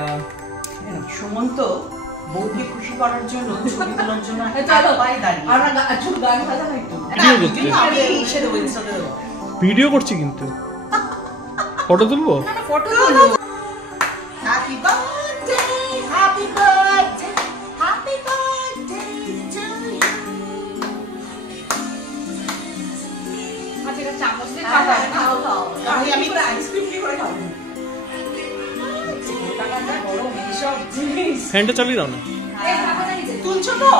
আর সুমন্ত বউকে খুশি করার জন্য ছবি তোলার জন্য পায়ে দাঁড়িয়ে আমরা গান বাজা একটু ভিডিও করছি কিন্তু ফটো তুলবো না ফটো তুলবো happy birthday happy birthday happy birthday to you আচ্ছা এটা চামচ দিয়ে খাও আমি পুরো আইসক্রিম দিয়ে করে খাবো টাকাটা বড় মেশো জিনিস ফ্যানটা চালিয়ে দাও না তুলছো তো